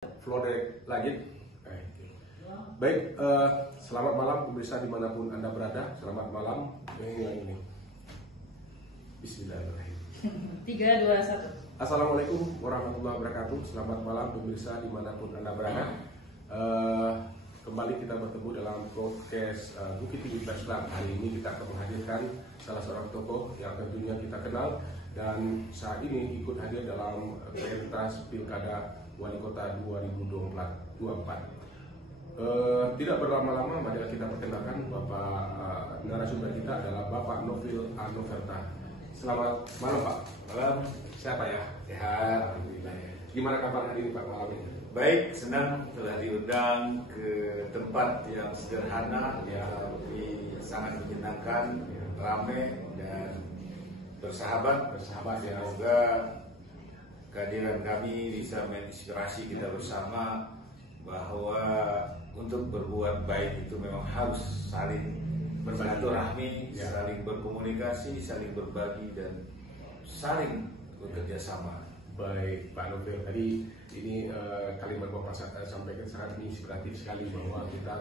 Flore lagi. Baik, selamat malam pemirsa dimanapun Anda berada. Selamat malam. Ini. Bismillahirrahmanirrahim. 3, 2, 1. Assalamualaikum warahmatullahi wabarakatuh. Selamat malam pemirsa dimanapun Anda berada. Kembali kita bertemu dalam podcast Bukit Tinggi Press Club. Hari ini kita akan menghadirkan salah seorang tokoh yang tentunya kita kenal dan saat ini ikut hadir dalam pentas Pilkada Wali Kota 2024. Tidak berlama-lama, mari kita perkenalkan Bapak narasumber kita adalah Bapak Novil Anoverta. Selamat malam Pak. Malam. Siapa ya? Sehat, alhamdulillah. Gimana kabar hari ini Pak malam ini? Baik, senang telah diundang ke tempat yang sederhana, tapi sangat menyenangkan, ramai dan bersahabat. Ya. Semoga kehadiran kami bisa menginspirasi kita bersama bahwa untuk berbuat baik itu memang harus saling bersilaturahmi, saling berkomunikasi, saling berbagi dan saling bekerja sama. Baik Pak Novil, tadi ini kalimat Bapak sampaikan sangat inspiratif sekali bahwa kita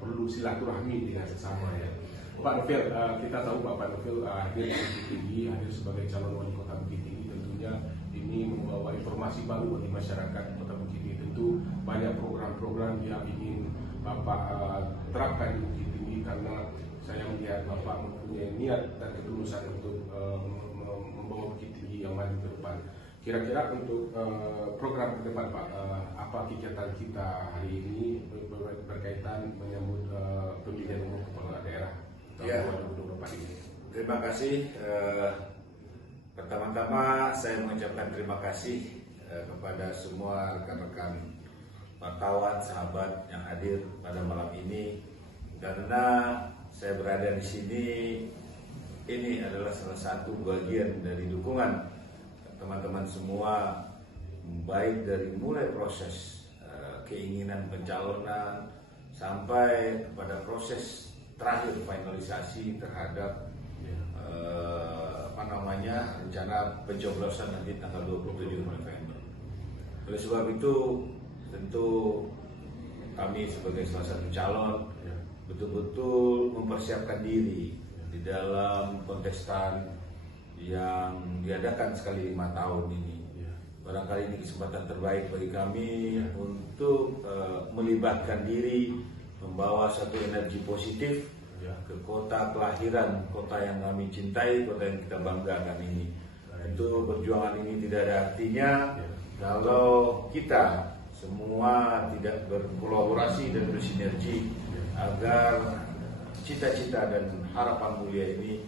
perlu silaturahmi dengan sesama ya. Pak Novil, kita tahu Bapak Novil hadir di Bukit Tinggi, hadir sebagai calon wali kota Bukit Tinggi. Tentunya ini membawa informasi baru bagi masyarakat Kota Bukit Tinggi. Tentu banyak program-program yang ingin Bapak terapkan di Bukit Tinggi karena saya melihat Bapak mempunyai niat dan ketulusan untuk membawa Bukit Tinggi yang maju ke depan. Kira-kira untuk program ke depan Pak, apa kegiatan kita hari ini berkaitan menyambut pemilihan umum kepala daerah tahun 2024 ini? Terima kasih. Pertama-tama saya mengucapkan terima kasih kepada semua rekan-rekan wartawan, sahabat yang hadir pada malam ini, karena saya berada di sini. Ini adalah salah satu bagian dari dukungan teman-teman semua, baik dari mulai proses keinginan pencalonan sampai pada proses terakhir finalisasi terhadap rencana pencoblosan nanti tanggal 27 November. Oleh sebab itu tentu kami sebagai salah satu calon betul-betul mempersiapkan diri di dalam kontestan yang diadakan sekali 5 tahun ini. Barangkali ini kesempatan terbaik bagi kami untuk melibatkan diri, membawa satu energi positif ke kota kelahiran, kota yang kami cintai, kota yang kita banggakan ini. Tentu perjuangan ini tidak ada artinya kalau kita semua tidak berkolaborasi dan bersinergi agar cita-cita dan harapan mulia ini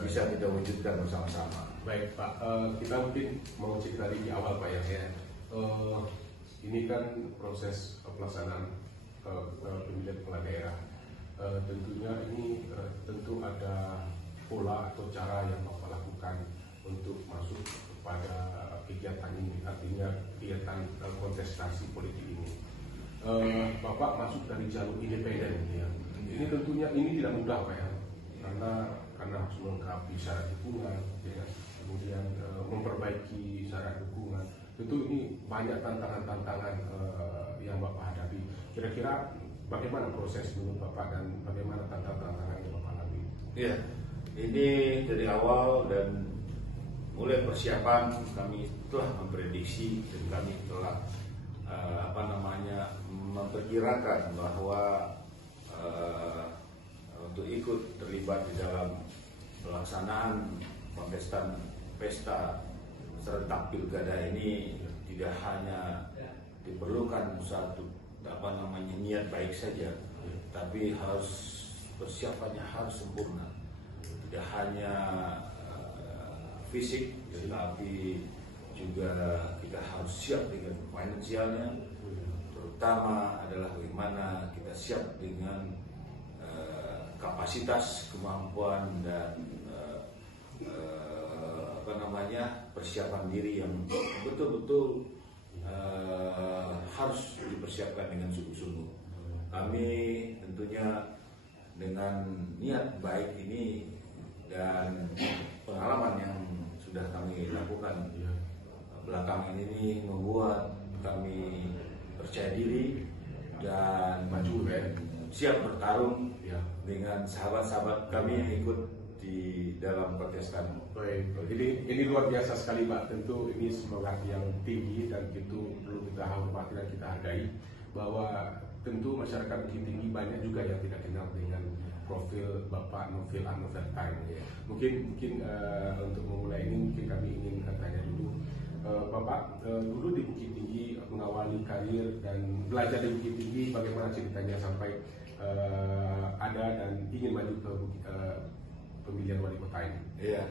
bisa kita wujudkan bersama-sama. Baik Pak, kita mungkin mau cerita di awal Pak ya. Ini kan proses pelaksanaan pemilihan kepala daerah. Tentunya ini tentu ada pola atau cara yang Bapak lakukan untuk masuk kepada kegiatan ini, artinya kegiatan kontestasi politik ini. Bapak masuk dari jalur independen ya. Ini tentunya ini tidak mudah Pak ya, karena harus melengkapi syarat dukungan, ya, kemudian memperbaiki syarat dukungan. Tentu ini banyak tantangan-tantangan yang Bapak hadapi. Kira-kira bagaimana proses menurut Bapak dan bagaimana tantangan-tantangan yang Bapak lalui? Iya, ini dari awal dan mulai persiapan kami telah memprediksi dan kami telah memperkirakan bahwa untuk ikut terlibat di dalam pelaksanaan kontestan pesta serentak pilkada ini tidak hanya diperlukan satu niat baik saja, tapi harus persiapannya harus sempurna. Tidak hanya fisik, tetapi juga kita harus siap dengan finansialnya. Terutama adalah bagaimana kita siap dengan kapasitas, kemampuan dan persiapan diri yang betul-betul harus dipersiapkan dengan sungguh-sungguh. Kami tentunya dengan niat baik ini dan pengalaman yang sudah kami lakukan belakangan ini membuat kami percaya diri dan Maju, ya. siap bertarung Ya. dengan sahabat-sahabat kami yang ikut di dalam kontestan. Baik, ini luar biasa sekali Pak. Tentu ini semangat yang tinggi dan itu perlu kita hormati dan kita hargai, bahwa tentu masyarakat Bukit Tinggi banyak juga yang tidak kenal dengan profil Bapak Novel Time. Mungkin untuk memulai ini mungkin kami ingin tanya dulu, Bapak dulu di Bukit Tinggi mengawali karir dan belajar di Bukit Tinggi, bagaimana ceritanya sampai ada dan ingin maju ke pemilihan wali kota ini? Iya,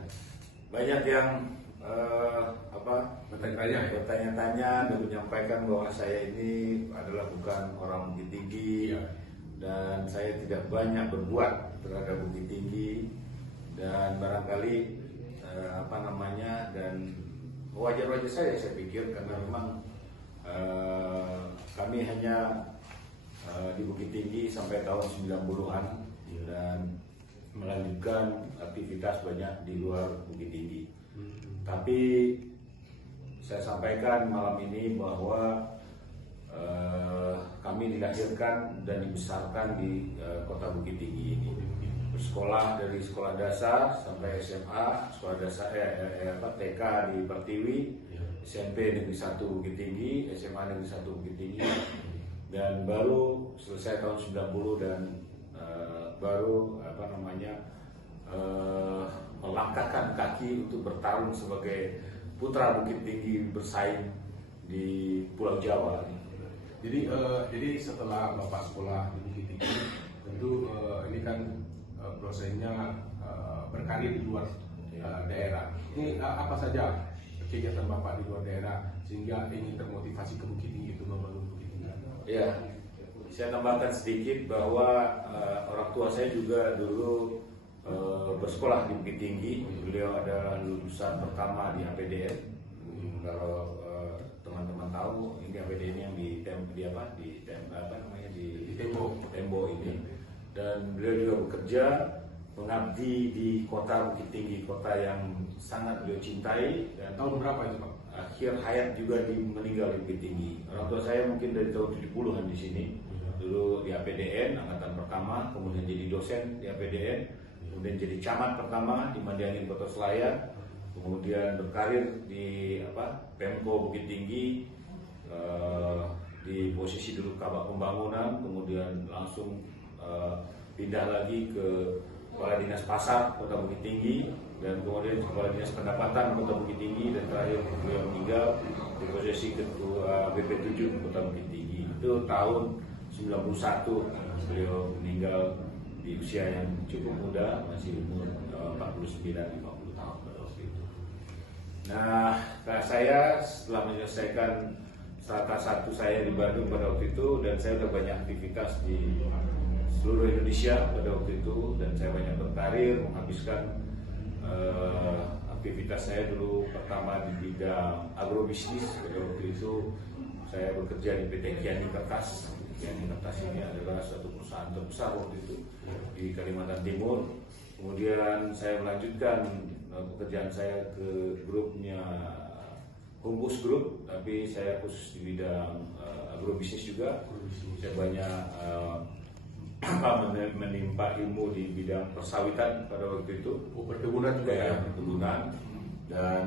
banyak yang bertanya-tanya dan menyampaikan bahwa saya ini adalah bukan orang Bukit Tinggi, Iya. dan saya tidak banyak berbuat terhadap Bukit Tinggi, dan barangkali dan wajar-wajar saya pikir, karena memang kami hanya di Bukit Tinggi sampai tahun 90-an dan melanjutkan aktivitas banyak di luar Bukit Tinggi. Tapi saya sampaikan malam ini bahwa kami dilahirkan dan dibesarkan di kota Bukit Tinggi ini. Bersekolah dari sekolah dasar sampai SMA, sekolah dasar TK di Pertiwi, SMP Negeri 1 Bukit Tinggi, SMA Negeri 1 Bukit Tinggi, dan baru selesai tahun 90 dan baru melangkahkan kaki untuk bertarung sebagai putra Bukit Tinggi bersaing di Pulau Jawa. Jadi setelah Bapak sekolah di Bukit Tinggi, tentu ini kan prosesnya berkarir di luar daerah. Ini apa saja kegiatan Bapak di luar daerah sehingga ingin termotivasi ke Bukit Tinggi itu membangun Bukit Tinggi? Ya, saya tambahkan sedikit bahwa orang tua saya juga dulu bersekolah di Bukit Tinggi. Beliau adalah lulusan pertama di APDN. Kalau teman-teman tahu, ini APDN yang di Tembo ini. Dan beliau juga bekerja mengabdi di kota Bukit Tinggi, kota yang sangat beliau cintai. Dan Tahun berapa itu Pak? akhir hayat juga meninggal di Bukit Tinggi. Orang tua saya mungkin dari tahun 70-an di sini. Dulu di APDN angkatan pertama, kemudian jadi dosen di APDN, kemudian jadi camat pertama di Mandiangin Kota Selayar, kemudian berkarir di Pemko Bukit Tinggi, di posisi dulu Kabak Pembangunan, kemudian langsung pindah lagi ke Kepala Dinas Pasar Kota Bukit Tinggi, dan kemudian Kepala Dinas Pendapatan Kota Bukit Tinggi, dan terakhir beliau meninggal di posisi Ketua BP7 Kota Bukit Tinggi. Itu tahun 91 beliau meninggal di usia yang cukup muda, masih umur 49-50 tahun pada waktu itu. Nah, saya setelah menyelesaikan strata 1 saya di Bandung pada waktu itu, dan saya sudah banyak aktivitas di seluruh Indonesia pada waktu itu, dan saya banyak berkarir, menghabiskan aktivitas saya dulu pertama di bidang agrobisnis. Pada waktu itu saya bekerja di PT Kiani Kertas. Kiani Kertas ini adalah suatu perusahaan terbesar waktu itu di Kalimantan Timur. Kemudian saya melanjutkan pekerjaan saya ke grupnya Humbus Group, tapi saya khusus di bidang agrobisnis juga. Saya banyak menimpa ilmu di bidang persawitan pada waktu itu. Perkebunan juga ya? Perkebunan. Dan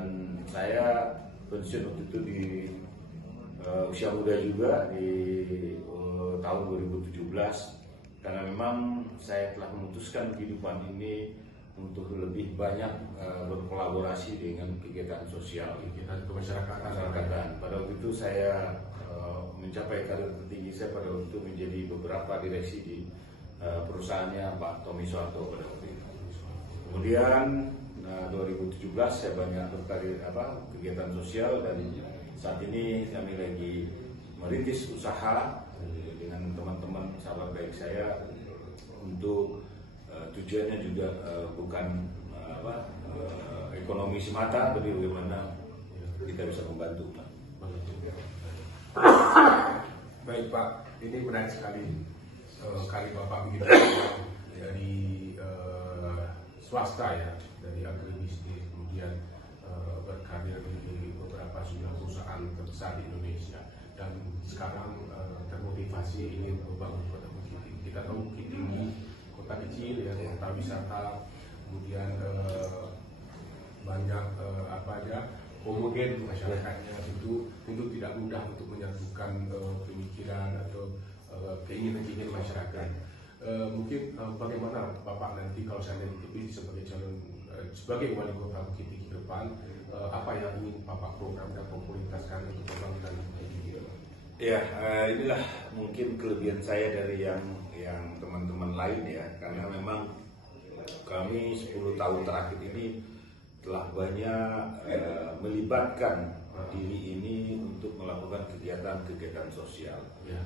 saya pensiun waktu itu di usia muda juga di tahun 2017, karena memang saya telah memutuskan kehidupan ini untuk lebih banyak berkolaborasi dengan kegiatan sosial, Kegiatan kemasyarakatan. Pada waktu itu saya mencapai karir tertinggi saya pada waktu itu menjadi beberapa direksi di perusahaannya Pak Tommy Soeharto pada waktu itu. Kemudian 2017 saya banyak berkarir kegiatan sosial, dan saat ini kami lagi merintis usaha dengan teman-teman sahabat baik saya untuk tujuannya juga bukan ekonomi semata, tapi bagaimana kita bisa membantu. Baik Pak, ini menarik sekali kali Bapak begitu dari swasta ya, dari agribisnis, kemudian berkarir di beberapa perusahaan terbesar di Indonesia, dan sekarang termotivasi ingin membangun kota Bukit Tinggi. Kita tahu Bukit Tinggi kota kecil ya, kota wisata, kemudian banyak apa aja homogen masyarakatnya, tentu tidak mudah untuk menyatukan pemikiran atau keinginan masyarakat. Mungkin bagaimana Bapak nanti kalau saya dipilih sebagai calon sebagai wali kota Bukit Tinggi ke depan, apa yang ingin Bapak program dan prioritaskan untuk pembangunan Bukit Tinggi? Ya, inilah mungkin kelebihan saya dari yang teman-teman lain ya, karena memang kami 10 tahun terakhir ini telah banyak melibatkan diri ini untuk melakukan kegiatan-kegiatan sosial. Ya.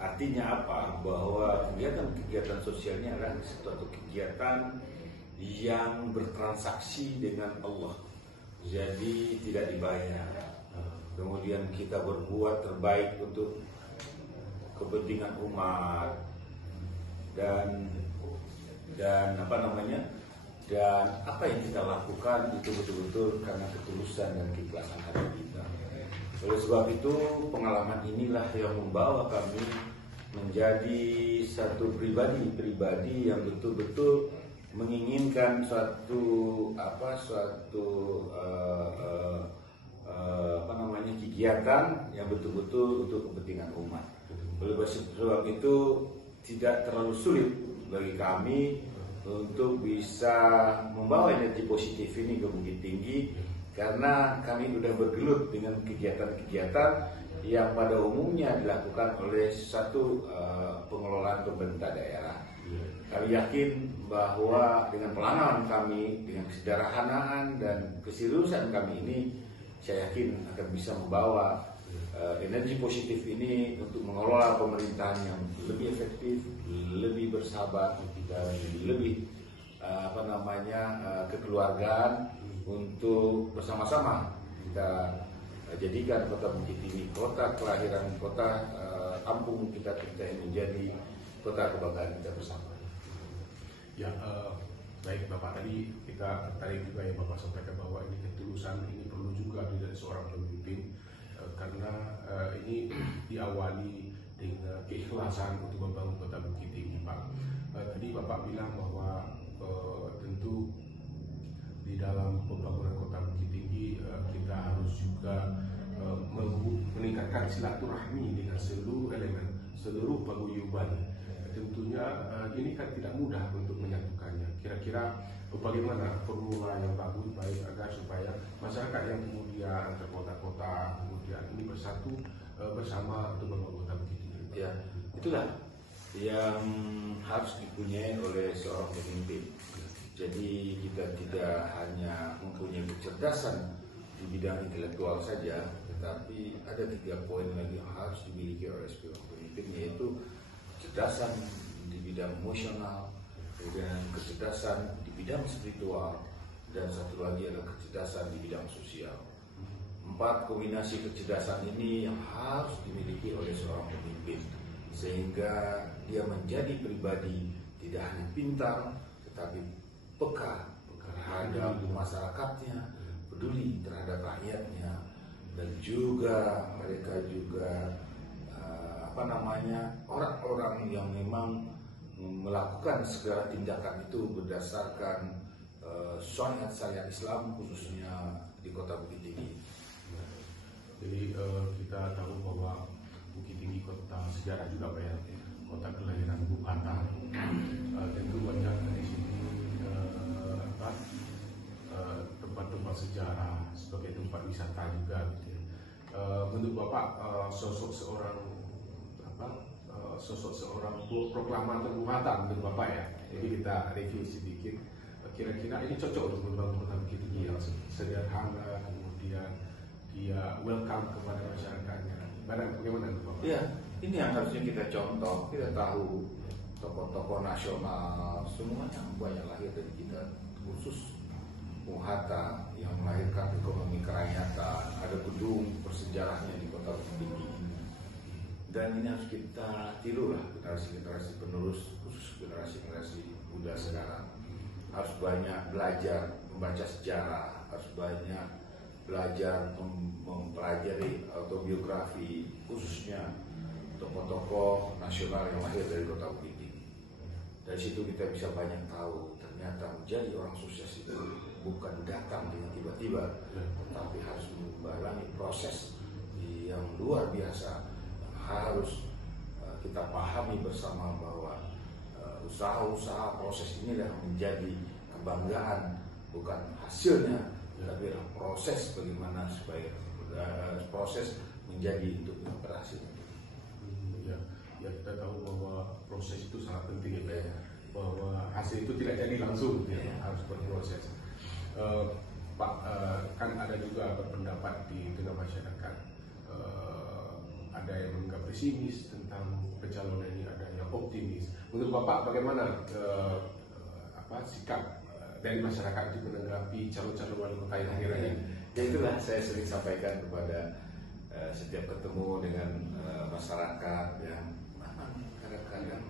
Artinya apa? Bahwa kegiatan-kegiatan sosial ini adalah suatu kegiatan yang bertransaksi dengan Allah. Jadi tidak dibayar. Kemudian kita berbuat terbaik untuk kepentingan umat dan apa namanya? Dan apa yang kita lakukan itu betul-betul karena ketulusan dan keikhlasan hati kita. Oleh sebab itu pengalaman inilah yang membawa kami menjadi satu pribadi yang betul-betul menginginkan suatu kegiatan yang betul-betul untuk kepentingan umat. Oleh sebab itu tidak terlalu sulit bagi kami untuk bisa membawa energi positif ini ke Bukit Tinggi, karena kami sudah bergelut dengan kegiatan-kegiatan yang pada umumnya dilakukan oleh satu pengelolaan pemerintah daerah. Kami yakin bahwa dengan pengalaman kami, dengan kesederhanaan dan keseriusan kami ini, saya yakin akan bisa membawa energi positif ini untuk mengelola pemerintahan yang lebih efektif, lebih bersahabat, dan lebih kekeluargaan untuk bersama-sama kita jadikan kota Bukit Tinggi, kota kelahiran, kota kampung kita ini menjadi kota kebanggaan kita bersama. Ya, baik Bapak, tadi juga yang Bapak sampaikan bahwa ini ketulusan ini perlu juga dari seorang pemimpin, karena ini diawali dengan keikhlasan untuk membangun kota Bukit Tinggi, Pak. Tadi Bapak bilang bahwa tentu di dalam pembangunan kota Bukit Tinggi kita harus juga meningkatkan silaturahmi dengan seluruh elemen, seluruh paguyuban. Tentunya ini kan tidak mudah untuk menyatukannya. Kira-kira bagaimana formula yang bagus baik agar supaya masyarakat yang kemudian terkota-kota kemudian ini bersatu bersama untuk membangun kota Bukit Tinggi? Ya, itulah yang harus dipunyai oleh seorang pemimpin. Jadi kita tidak hanya mempunyai kecerdasan di bidang intelektual saja, tetapi ada 3 poin lagi yang harus dimiliki oleh seorang pemimpin, yaitu kecerdasan di bidang emosional, kemudian kecerdasan di bidang spiritual, dan satu lagi adalah kecerdasan di bidang sosial. 4 kombinasi kecerdasan ini yang harus dimiliki oleh seorang pemimpin, sehingga dia menjadi pribadi tidak hanya pintar, tetapi peka terhadap masyarakatnya, peduli terhadap rakyatnya, dan juga mereka juga orang-orang yang memang melakukan segala tindakan itu berdasarkan syariat Islam, khususnya di kota Bukit Tinggi. Jadi kita tahu bahwa Bukit Tinggi kota sejarah juga, Pak, ya, kota kelahiran Bung Hatta. Tentu banyak di sini tempat-tempat sejarah sebagai tempat wisata juga. Gitu. Menurut Bapak sosok seorang proklamator Bung Hatta menurut Bapak, ya. Jadi kita review sedikit. Kira-kira ini cocok untuk membangun kota Bukit Tinggi yang sederhana, kemudian dia welcome kepada masyarakatnya. Bagaimana Bapak? Ya, ini yang harusnya kita contoh. Kita tahu tokoh-tokoh nasional semuanya banyak lahir dari kita, khusus Bung Hatta yang melahirkan ekonomi kerakyatan. Ada gedung bersejarahnya di kota Bukit Tinggi ini. Dan ini harus kita tiru lah, generasi-generasi penerus, khusus generasi-generasi muda sekarang. Harus banyak belajar membaca sejarah, harus banyak belajar mempelajari autobiografi, khususnya tokoh-tokoh nasional yang lahir dari Kota Bukit Tinggi. Dari situ kita bisa banyak tahu ternyata menjadi orang sukses itu bukan datang dengan tiba-tiba, tetapi harus menjalani proses yang luar biasa. Harus kita pahami bersama bahwa usaha-usaha proses inilah menjadi kebanggaan, bukan hasilnya, tapi proses bagaimana supaya proses menjadi untuk berhasil. Ya, kita tahu bahwa proses itu sangat penting ya, bahwa hasil itu tidak jadi langsung, ya, harus berproses. Pak, kan ada juga berpendapat di tengah masyarakat, ada yang menganggap pesimis tentang pencalonan ini, ada yang optimis. Menurut Bapak bagaimana sikap dari masyarakat untuk menanggapi calon-calon wali kota yang akhirnya? Ya itulah saya sering sampaikan kepada setiap ketemu dengan masyarakat yang kadang-kadang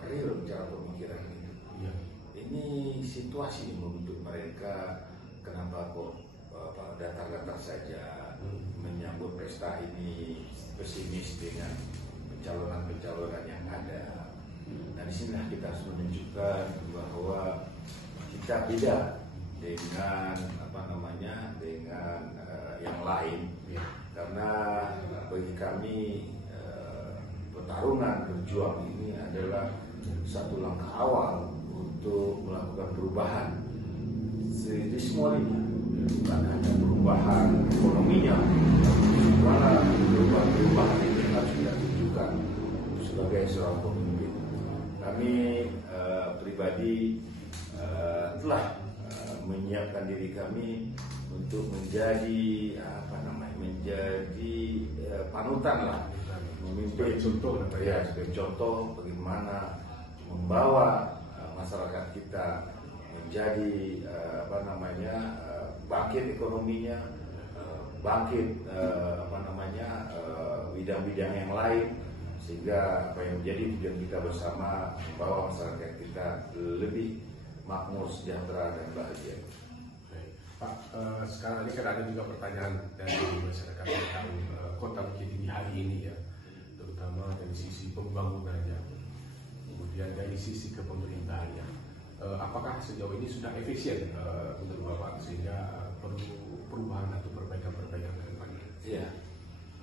keliru cara pemikiran ini. Ya. Ini situasi yang membentuk mereka. Kenapa kok datar-datar saja menyambut pesta ini, pesimis dengan pencalonan-pencalonan yang ada. Nah disinilah kita harus menunjukkan bahwa kita beda dengan dengan yang lain. Karena bagi kami pertarungan berjuang ini adalah satu langkah awal untuk melakukan perubahan di semua lini, bukan hanya perubahan ekonominya, malah perubahan ini harus kita tunjukkan sebagai seorang pemimpin. Kami pribadi telah menyiapkan diri kami untuk menjadi panutan lah, memimpin contoh ya, sebagai contoh bagaimana membawa masyarakat kita menjadi bangkit ekonominya, bangkit bidang-bidang yang lain, sehingga apa yang menjadi tujuan kita bersama membawa masyarakat kita lebih makmur, sejahtera dan bahagia. Pak, sekarang ini kan ada juga pertanyaan dari masyarakat tentang Kota Bukit Tinggi hari ini ya, terutama dari sisi pembangunannya, kemudian dari sisi kepemerintahannya. Apakah sejauh ini sudah efisien menurut Bapak sehingga perlu perubahan atau perbaikan-perbaikan ke depannya? Iya,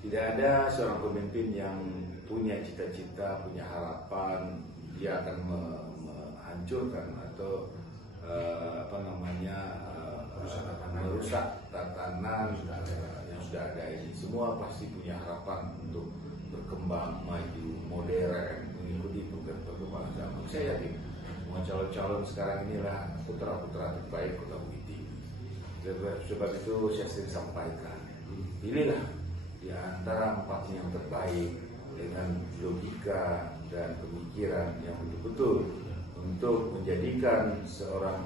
tidak ada seorang pemimpin yang punya cita-cita, punya harapan dia akan menghancurkan atau merusak tatanan yang sudah ada ini. Semua pasti punya harapan untuk berkembang, maju, modern, mengikuti perkembangan zaman. Saya yakin semua calon-calon sekarang inilah putra-putra terbaik Kota Bukit Tinggi. Sebab itu saya sering sampaikan, pilihlah di antara 4 yang terbaik dengan logika dan pemikiran yang betul-betul untuk menjadikan seorang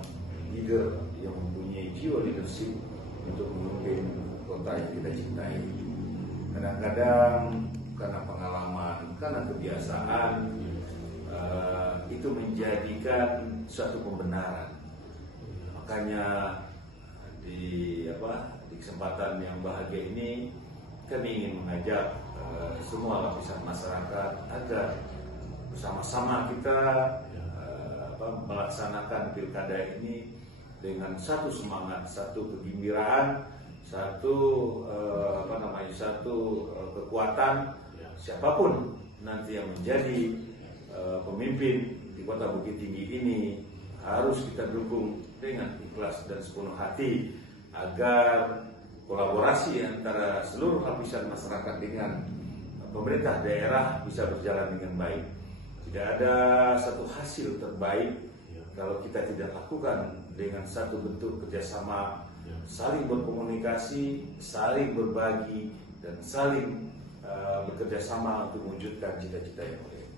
leader yang mempunyai jiwa leadership untuk memimpin kota yang kita cintai. Kadang-kadang karena pengalaman, karena kebiasaan, itu menjadikan suatu pembenaran. Makanya di kesempatan yang bahagia ini kami ingin mengajak semua lapisan masyarakat agar bersama-sama kita melaksanakan pilkada ini dengan satu semangat, satu kegembiraan, satu kekuatan. Siapapun nanti yang menjadi pemimpin di Kota Bukit Tinggi ini harus kita dukung dengan ikhlas dan sepenuh hati agar kolaborasi antara seluruh lapisan masyarakat dengan pemerintah daerah bisa berjalan dengan baik. Tidak ada satu hasil terbaik kalau kita tidak lakukan dengan satu bentuk kerjasama, saling berkomunikasi, saling berbagi, dan saling bekerjasama untuk mewujudkan cita-cita yang baik.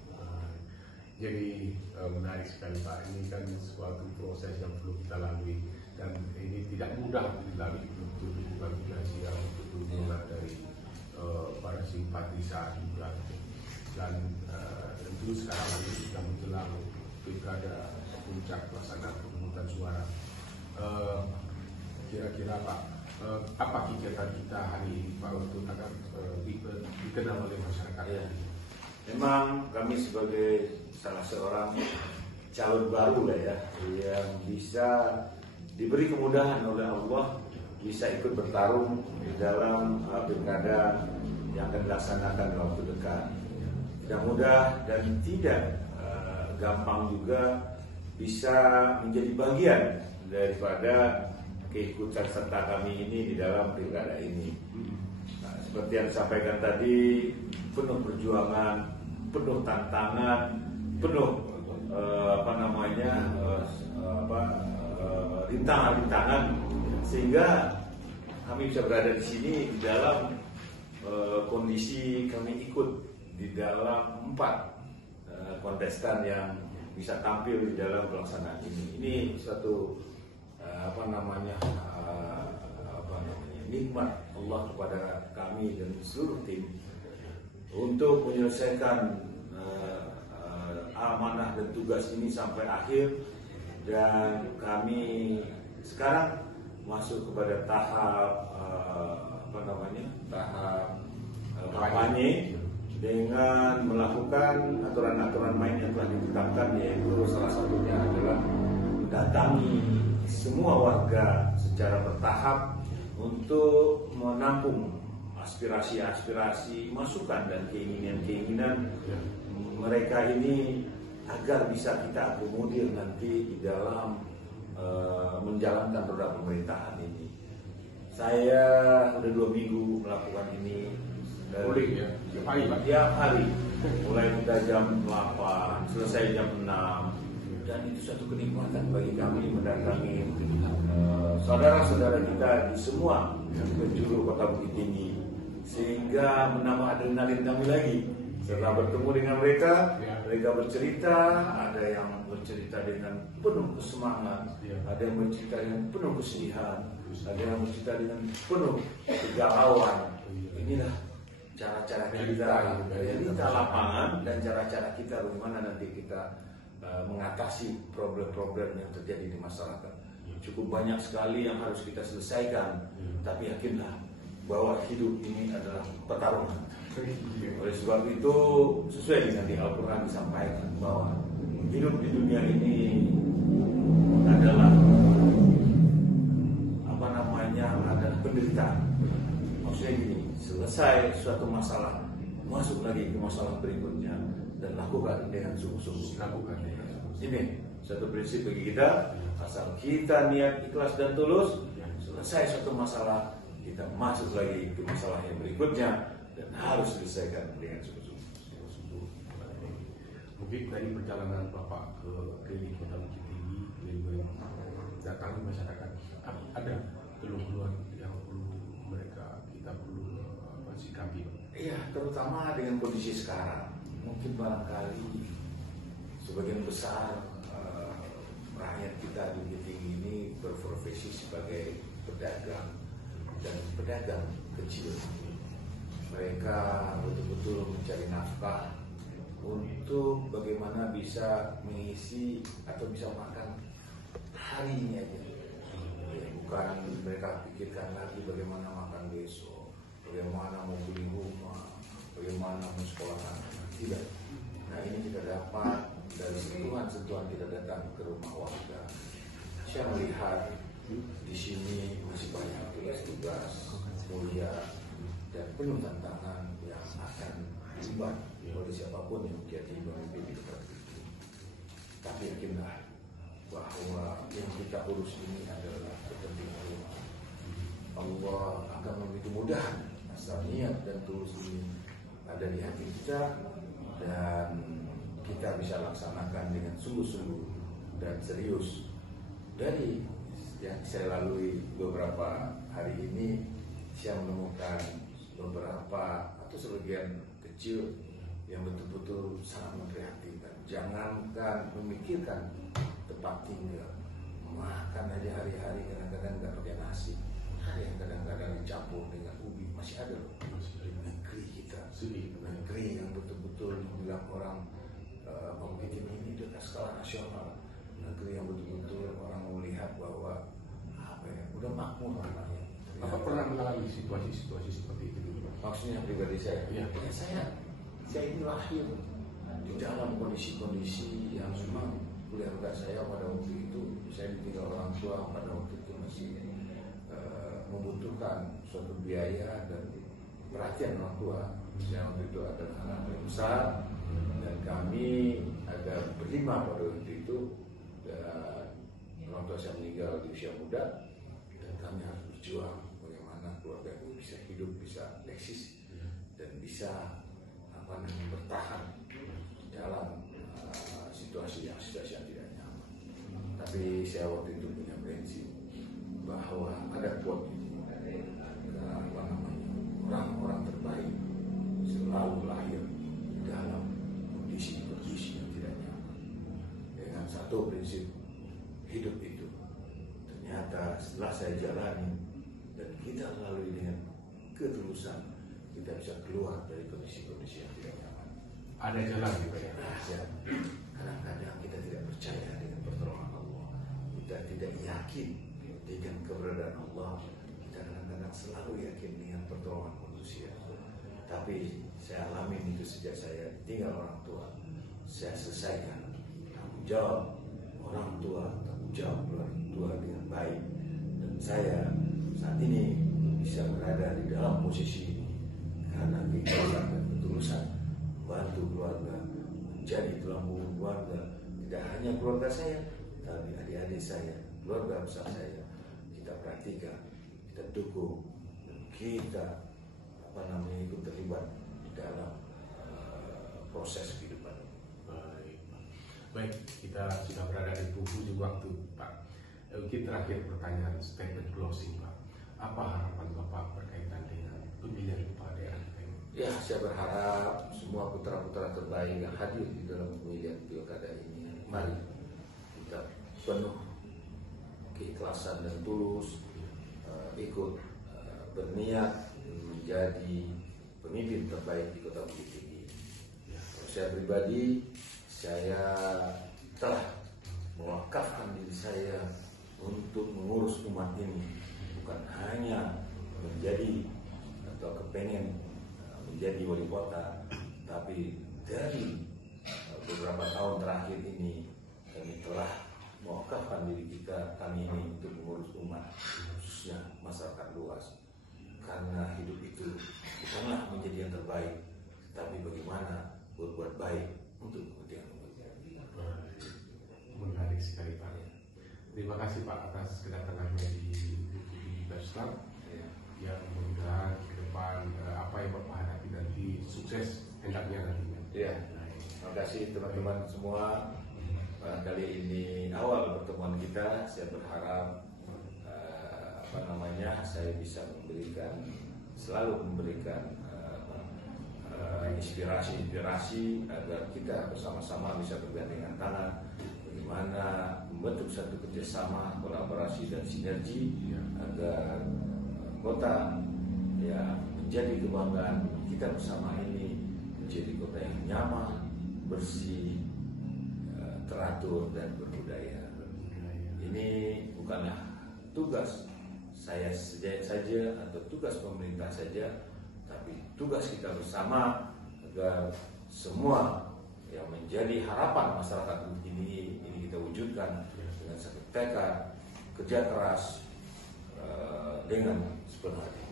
Jadi menarik sekali Pak, ini kan suatu proses yang perlu kita lalui dan ini tidak mudah dilalui, untuk dukungan finansial, untuk dukungan dari para simpatisan juga. Dan tentu sekarang ini sudah menjelang pilkada puncak pelaksanaan pemungutan suara. Kira-kira Pak, apa kegiatan kita hari ini Pak untuk agar dikenal oleh masyarakat? memang kami sebagai salah seorang calon baru lah ya, yang bisa diberi kemudahan oleh Allah bisa ikut bertarung di dalam pilkada yang akan dilaksanakan dalam waktu dekat. Tidak mudah dan tidak gampang juga bisa menjadi bagian daripada keikutsertaan serta kami ini di dalam pilkada ini. Nah, seperti yang disampaikan tadi, penuh perjuangan, penuh tantangan, penuh rintangan-rintangan, sehingga kami bisa berada di sini di dalam kondisi kami ikut di dalam 4 kontestan yang bisa tampil di dalam pelaksanaan ini. Ini suatu nikmat Allah kepada kami dan seluruh tim untuk menyelesaikan amanah dan tugas ini sampai akhir, dan kami sekarang masuk kepada tahap kampanye dengan melakukan aturan-aturan main yang telah ditetapkan, yaitu salah satunya adalah mendatangi semua warga secara bertahap untuk menampung aspirasi-aspirasi, masukan dan keinginan-keinginan mereka ini agar bisa kita akomodir nanti di dalam menjalankan roda pemerintahan ini. Saya sudah 2 minggu melakukan ini. Tiap hari, mulai dari jam 8 selesai jam 6, dan itu satu kenikmatan bagi kami mendatangi saudara-saudara kita di semua penjuru Kota Bukit Tinggi, sehingga menambah adrenalin kami lagi. Setelah bertemu dengan mereka, mereka bercerita, ada yang bercerita dengan penuh semangat, ada yang bercerita dengan penuh kesedihan, ada yang bercerita dengan penuh kegalauan. Inilah cara-cara kita, realita lapangan, dan cara-cara kita bagaimana nanti kita mengatasi problem-problem yang terjadi di masyarakat. Cukup banyak sekali yang harus kita selesaikan, tapi yakinlah bahwa hidup ini adalah pertarungan. Oleh sebab itu, sesuai dengan di Al-Quran disampaikan bahwa hidup di dunia ini adalah adalah penderitaan. Maksudnya gini, selesai suatu masalah, masuk lagi ke masalah berikutnya, dan lakukan dengan sungguh-sungguh. Ini satu prinsip bagi kita. Asal kita niat ikhlas dan tulus, selesai suatu masalah, kita masuk lagi ke masalah yang berikutnya, dan harus selesaikan dengan sungguh-sungguh. Mungkin dari perjalanan Bapak ke keliling Kota Bukit Tinggi, keliling datangi masyarakat, ada keluhan yang kita perlu sikapi? Iya, terutama dengan kondisi sekarang. Mungkin barangkali sebagian besar rakyat kita di Bukit Tinggi ini berprofesi sebagai pedagang dan pedagang kecil. Mereka betul-betul mencari nafkah untuk bagaimana bisa mengisi atau bisa makan hari ini aja. Bukan mereka pikirkan lagi bagaimana makan besok, bagaimana mau beli rumah, bagaimana mau sekolah. Tidak. Nah, ini kita dapat dari sentuhan-sentuhan kita datang ke rumah warga. Saya melihat di sini masih banyak tugas-tugas mulia dan penuh tantangan yang akan diemban oleh siapapun yang menjadi pemimpin di tempat itu. Tapi yakinlah bahwa yang kita urus ini adalah kepentingan rumah. Allah akan memberi kemudahan asal niat dan tulus ini ada di hati kita, dan kita bisa laksanakan dengan sungguh-sungguh dan serius. Dari yang saya lalui beberapa hari ini, saya menemukan beberapa atau sebagian kecil yang betul-betul sangat memprihatinkan. Jangankan memikirkan tempat tinggal, makan aja hari-hari kadang-kadang nggak pakai nasi, ada yang kadang-kadang dicampur dengan ubi. Masih ada loh di negeri kita, negeri yang betul-betul dibilang orang Bukit Tinggi ini dengan skala nasional, negeri yang betul-betul orang melihat bahwa udah makmur namanya. Apa pernah mengalami situasi-situasi seperti itu? Maksudnya pribadi saya? Ya. Saya saya ini lahir di dalam kondisi-kondisi yang memang keluarga saya pada waktu itu, saya ditinggal orang tua pada waktu itu masih membutuhkan suatu biaya dan perhatian orang tua. Saya waktu itu adalah anak yang besar dan kami ada berlima pada waktu itu. Orang tua saya meninggal di usia muda dan kami harus berjuang bagaimana keluarga itu bisa hidup, bisa eksis dan bisa bertahan dalam situasi yang tidak nyaman. Tapi saya waktu itu punya prinsip bahwa ada quote orang-orang terbaik selalu lahir dalam kondisi yang tidak nyaman. Dengan satu prinsip hidup itu, ternyata setelah saya jalani dan kita lalui dengan ketulusan, kita bisa keluar dari kondisi-kondisi yang tidak nyaman. Ada jalan gitu ya. Kadang-kadang kita tidak percaya dengan pertolongan Allah, kita tidak yakin dengan keberadaan Allah, kita kadang-kadang selalu yakin dengan pertolongan manusia. Tapi saya alami itu sejak saya tinggal orang tua. Saya selesaikan tanggung jawab orang tua, tanggung jawab orang tua dengan baik, dan saya saat ini bisa berada di dalam posisi ini karena keikhlasan dan ketulusan membantu keluarga, menjadi tulang punggung keluarga. Tidak hanya keluarga saya, tapi adik-adik saya, keluarga besar saya, kita perhatikan, kita dukung, dan kita ikut terlibat di dalam proses kehidupan. Baik, kita sudah berada di penghujung waktu, Pak. Mungkin terakhir pertanyaan, statement closing, Pak. Apa harapan Bapak berkaitan dengan pemilihan kepala daerah ini? Ya, saya berharap semua putra-putra terbaik yang hadir di dalam pemilihan pilkada ini, mari kita penuh keikhlasan dan tulus ikut berniat menjadi pemimpin terbaik di Kota Bukit Tinggi. Saya pribadi, saya telah mewakafkan diri saya untuk mengurus umat ini, bukan hanya menjadi atau kepengen menjadi wali kota, tapi dari beberapa tahun terakhir ini kami telah mewakafkan diri kami ini untuk mengurus umat, khususnya masyarakat luas. Karena hidup itu bukanlah menjadi yang terbaik, tapi bagaimana berbuat baik untuk kepentingan umat. Menarik sekali, Pak. Terima kasih, Pak, atas kedatangannya di Beslar. Yang mudah-mudahan ke depan apa yang Bapak hadapi nanti sukses hendaknya nantinya. Ya, terima kasih teman-teman semua. Kali ini awal pertemuan kita, saya berharap saya bisa selalu memberikan inspirasi agar kita bersama-sama bisa bergandengan tangan bagaimana membentuk satu kerjasama, kolaborasi dan sinergi agar kota menjadi kebanggaan kita bersama ini, menjadi kota yang nyaman, bersih, teratur dan berbudaya. Ini bukanlah tugas saya saja atau tugas pemerintah saja, tapi tugas kita bersama agar semua yang menjadi harapan masyarakat ini kita wujudkan dengan satu tekad, kerja keras dengan sepenuh hati.